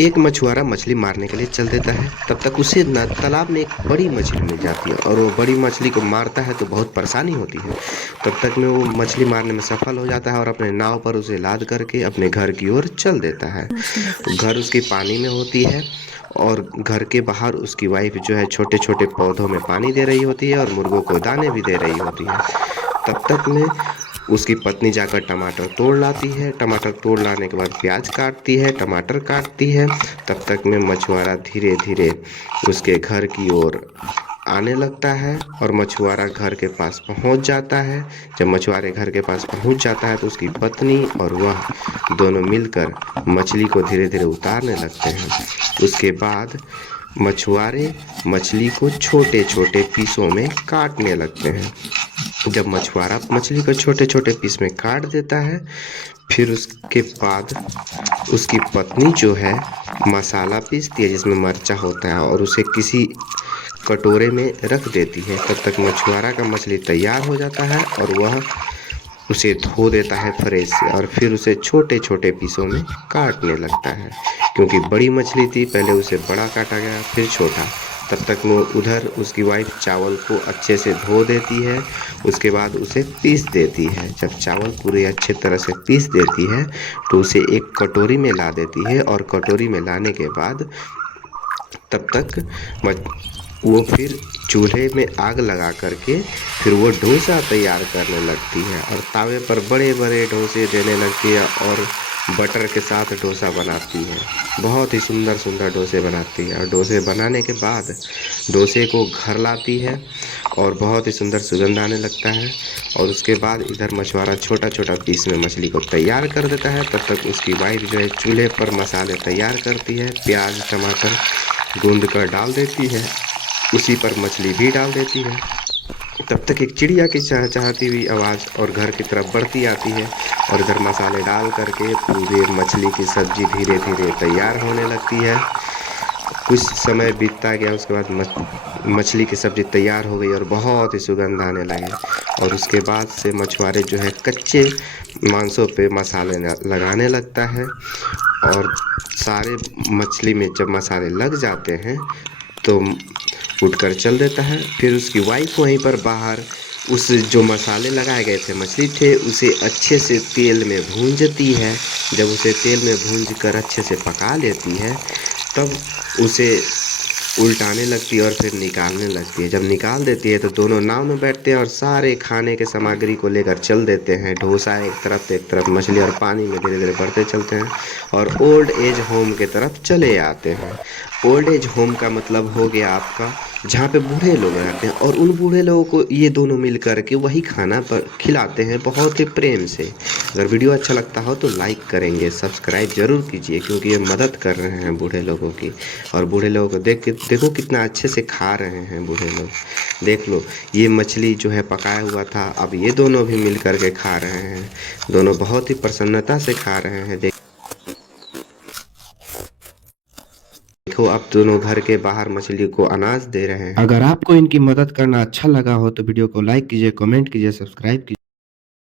एक मछुआरा मछली मारने के लिए चल देता है। तब तक उसे न तालाब में एक बड़ी मछली मिल जाती है और वो बड़ी मछली को मारता है तो बहुत परेशानी होती है। तब तक में वो मछली मारने में सफल हो जाता है और अपने नाव पर उसे लाद करके अपने घर की ओर चल देता है। घर उसकी पानी में होती है और घर के बाहर उसकी वाइफ जो है छोटे छोटे पौधों में पानी दे रही होती है और मुर्गों को दाने भी दे रही होती है। तब तक में उसकी पत्नी जाकर टमाटर तोड़ लाती है। टमाटर तोड़ लाने के बाद प्याज काटती है, टमाटर काटती है। तब तक में मछुआरा धीरे धीरे उसके घर की ओर आने लगता है और मछुआरा घर के पास पहुंच जाता है। जब मछुआरे घर के पास पहुंच जाता है तो उसकी पत्नी और वह दोनों मिलकर मछली को धीरे धीरे उतारने लगते हैं। उसके बाद मछुआरे मछली को छोटे छोटे पीसों में काटने लगते हैं। जब मछुआरा मछली को छोटे छोटे पीस में काट देता है, फिर उसके बाद उसकी पत्नी जो है मसाला पीसती है जिसमें मिर्चा होता है और उसे किसी कटोरे में रख देती है। तब तक मछुआरा का मछली तैयार हो जाता है और वह उसे धो देता है फ्रेश से और फिर उसे छोटे छोटे पीसों में काटने लगता है। क्योंकि बड़ी मछली थी, पहले उसे बड़ा काटा गया फिर छोटा। तब तक वो उधर उसकी वाइफ चावल को अच्छे से धो देती है। उसके बाद उसे पीस देती है। जब चावल पूरे अच्छे तरह से पीस देती है तो उसे एक कटोरी में ला देती है और कटोरी में लाने के बाद तब तक वो फिर चूल्हे में आग लगा करके फिर वो डोसा तैयार करने लगती है और तावे पर बड़े बड़े डोसे देने लगती है और बटर के साथ डोसा बनाती है। बहुत ही सुंदर सुंदर डोसे बनाती है और डोसे बनाने के बाद डोसे को घर लाती है और बहुत ही सुंदर सुगंध आने लगता है। और उसके बाद इधर मछुआरा छोटा छोटा पीस में मछली को तैयार कर देता है। तब तक उसकी वाइफ जो है चूल्हे पर मसाले तैयार करती है, प्याज टमाटर गूंद कर डाल देती है, उसी पर मछली भी डाल देती है। तब तक एक चिड़िया की चहचहाती हुई आवाज़ और घर की तरफ बढ़ती आती है और इधर मसाले डाल करके पूरे मछली की सब्जी धीरे धीरे तैयार होने लगती है। कुछ समय बीतता गया, उसके बाद मछली की सब्जी तैयार हो गई और बहुत ही सुगंध आने लगे। और उसके बाद से मछुआरे जो है कच्चे मांसों पे मसाले लगाने लगता है और सारे मछली में जब मसाले लग जाते हैं तो उठकर चल देता है। फिर उसकी वाइफ वहीं पर बाहर उस जो मसाले लगाए गए थे मछली थे उसे अच्छे से तेल में भूंजती है। जब उसे तेल में भूंज कर अच्छे से पका लेती है तब उसे उल्टाने लगती है और फिर निकालने लगती है। जब निकाल देती है तो दोनों नाव में बैठते हैं और सारे खाने के सामग्री को लेकर चल देते हैं। डोसा एक तरफ मछली और पानी में धीरे धीरे बढ़ते चलते हैं और ओल्ड एज होम के तरफ चले आते हैं। ओल्ड एज होम का मतलब हो गया आपका जहाँ पे बूढ़े लोग रहते हैं और उन बूढ़े लोगों को ये दोनों मिल कर के वही खाना पर खिलाते हैं बहुत ही प्रेम से। अगर वीडियो अच्छा लगता हो तो लाइक करेंगे, सब्सक्राइब जरूर कीजिए क्योंकि ये मदद कर रहे हैं बूढ़े लोगों की। और बूढ़े लोगों को देख के देखो कितना अच्छे से खा रहे हैं बूढ़े लोग। देख लो, ये मछली जो है पकाया हुआ था, अब ये दोनों भी मिल कर के खा रहे हैं। दोनों बहुत ही प्रसन्नता से खा रहे हैं। देखो, अब दोनों घर के बाहर मछली को अनाज दे रहे हैं। अगर आपको इनकी मदद करना अच्छा लगा हो तो वीडियो को लाइक कीजिए, कमेंट कीजिए, सब्सक्राइब कीजिए।